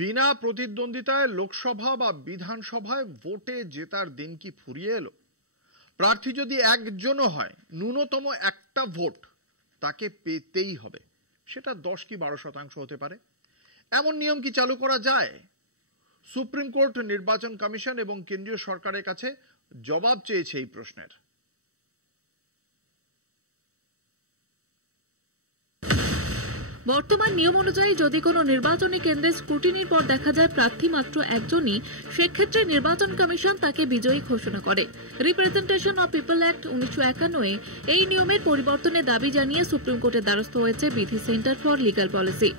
বিনা প্রতিদ্বন্দ্বিতায় লোকসভা বা বিধানসভায় ভোটে জেতার দিন কি ফুরিয়ে এলো? প্রার্থী যদি একজনও হয়, ন্যূনতম একটা ভোট তাকে পেতেই হবে। সেটা 10 কি 12% হতে পারে। এমন নিয়ম কি চালু করা যায়? সুপ্রিম কোর্ট, নির্বাচন কমিশন এবং কেন্দ্রীয় সরকারের কাছে জবাব চেয়েছে এই প্রশ্নের। বর্তমান নিয়ম অনুযায়ী যদি কোনো নির্বাচনী কেন্দ্রে স্ক্রুটিনির পর দেখা যায় প্রার্থী মাত্র একজনই, সেক্ষেত্রে নির্বাচন কমিশন তাকে বিজয়ী ঘোষণা করে। রিপ্রেজেন্টেশন অফ পিপল অ্যাক্ট 1951 এই নিয়মের পরিবর্তনের দাবি জানিয়ে সুপ্রিম কোর্টের দ্বারস্থ হয়েছে বিধি সেন্টার ফর লিগ্যাল পলিসি।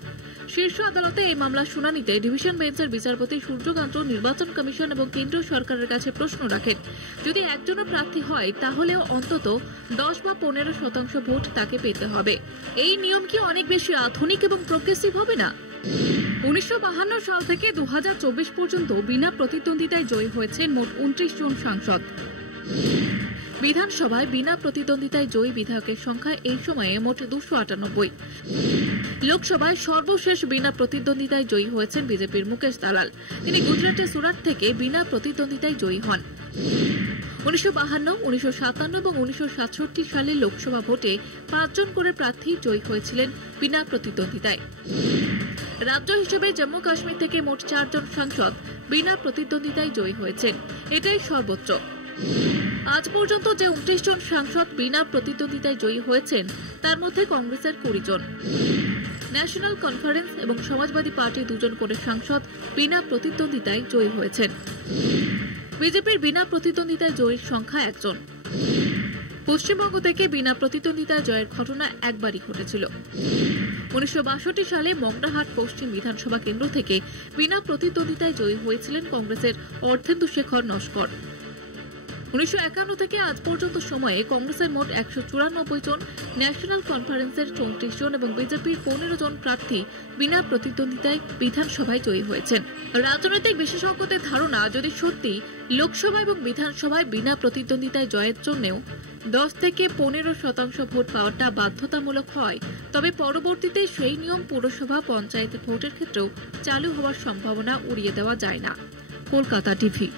শীর্ষ আদালতে এই মামলার শুনানিতে ডিভিশন বেঞ্চের বিচারপতি সূর্যকান্ত নির্বাচন কমিশন এবং কেন্দ্রীয় সরকারের কাছে প্রশ্ন রাখেন, যদি একজনও প্রার্থী হয় তাহলেও অন্তত 10 বা 15% ভোট তাকে পেতে হবে। এই নিয়ম কি অনেক বেশি আধুনিক এবং প্রোগ্রেসিভ হবে না? 1952 সাল থেকে 2024 পর্যন্ত বিনা প্রতিদ্বন্দ্বিতায় জয়ী হয়েছেন মোট 29 জন সাংসদ। বিধানসভায় বিনা প্রতিদ্বন্দ্বিতায় জয়ী বিধায়কের সংখ্যা এই সময়ে মোট 298। লোকসভায় সর্বশেষ বিনা প্রতিদ্বন্দ্বিতায় জয়ী হয়েছেন বিজেপির মুকেশ দালাল। তিনি গুজরাটের সুরাট থেকে বিনা প্রতিদ্বন্দ্বিতায় জয়ী হন। 1952, 1957 এবং 1967 সালে লোকসভা ভোটে 5 জন করে প্রার্থী জয়ী হয়েছিলেন বিনা প্রতিদ্বন্দ্বিতায়। রাজ্য হিসেবে জম্মু কাশ্মীর থেকে মোট 4 জন সাংসদ বিনা প্রতিদ্বন্দ্বিতায় জয়ী হয়েছেন, এটাই সর্বোচ্চ। আজ পর্যন্ত যে 29 জন সাংসদ বিনা প্রতিদ্বন্দ্বিতায় জয়ী হয়েছেন তার মধ্যে কংগ্রেসের 20 জন, ন্যাশনাল কনফারেন্স এবং সমাজবাদী পার্টির 2 জন করে সাংসদ বিনা প্রতিদ্বন্দ্বিতায় জয়ী হয়েছেন। বিজেপির বিনা প্রতিদ্বন্দ্বিতায় জয়ীর সংখ্যা 1 জন। পশ্চিমবঙ্গ থেকে বিনা প্রতিদ্বন্দ্বিতায় জয়ের ঘটনা একবারই ঘটেছিল। 1962 সালে মগরাহাট পশ্চিম বিধানসভা কেন্দ্র থেকে বিনা প্রতিদ্বন্দ্বিতায় জয়ী হয়েছিলেন কংগ্রেসের অর্ধেন্দু শেখর নস্কর। 1951 থেকে আজ পর্যন্ত সময়ে কংগ্রেসের মোট 194 জন, ন্যাশনাল কনফারেন্সের 34 জন এবং বিজেপির 15 জন প্রার্থী বিনা প্রতিদ্বন্দ্বিতায় বিধানসভায় জয়ী হয়েছেন। রাজনৈতিক বিশেষজ্ঞদের ধারণা, যদি সত্যি লোকসভা এবং বিধানসভায় বিনা প্রতিদ্বন্দ্বিতায় জয়ের জন্যও 10 থেকে 15% ভোট পাওয়াটা বাধ্যতামূলক হয়, তবে পরবর্তীতে সেই নিয়ম পুরসভা, পঞ্চায়েত ভোটের ক্ষেত্রেও চালু হওয়ার সম্ভাবনা উড়িয়ে দেওয়া যায় না। কলকাতা টিভি।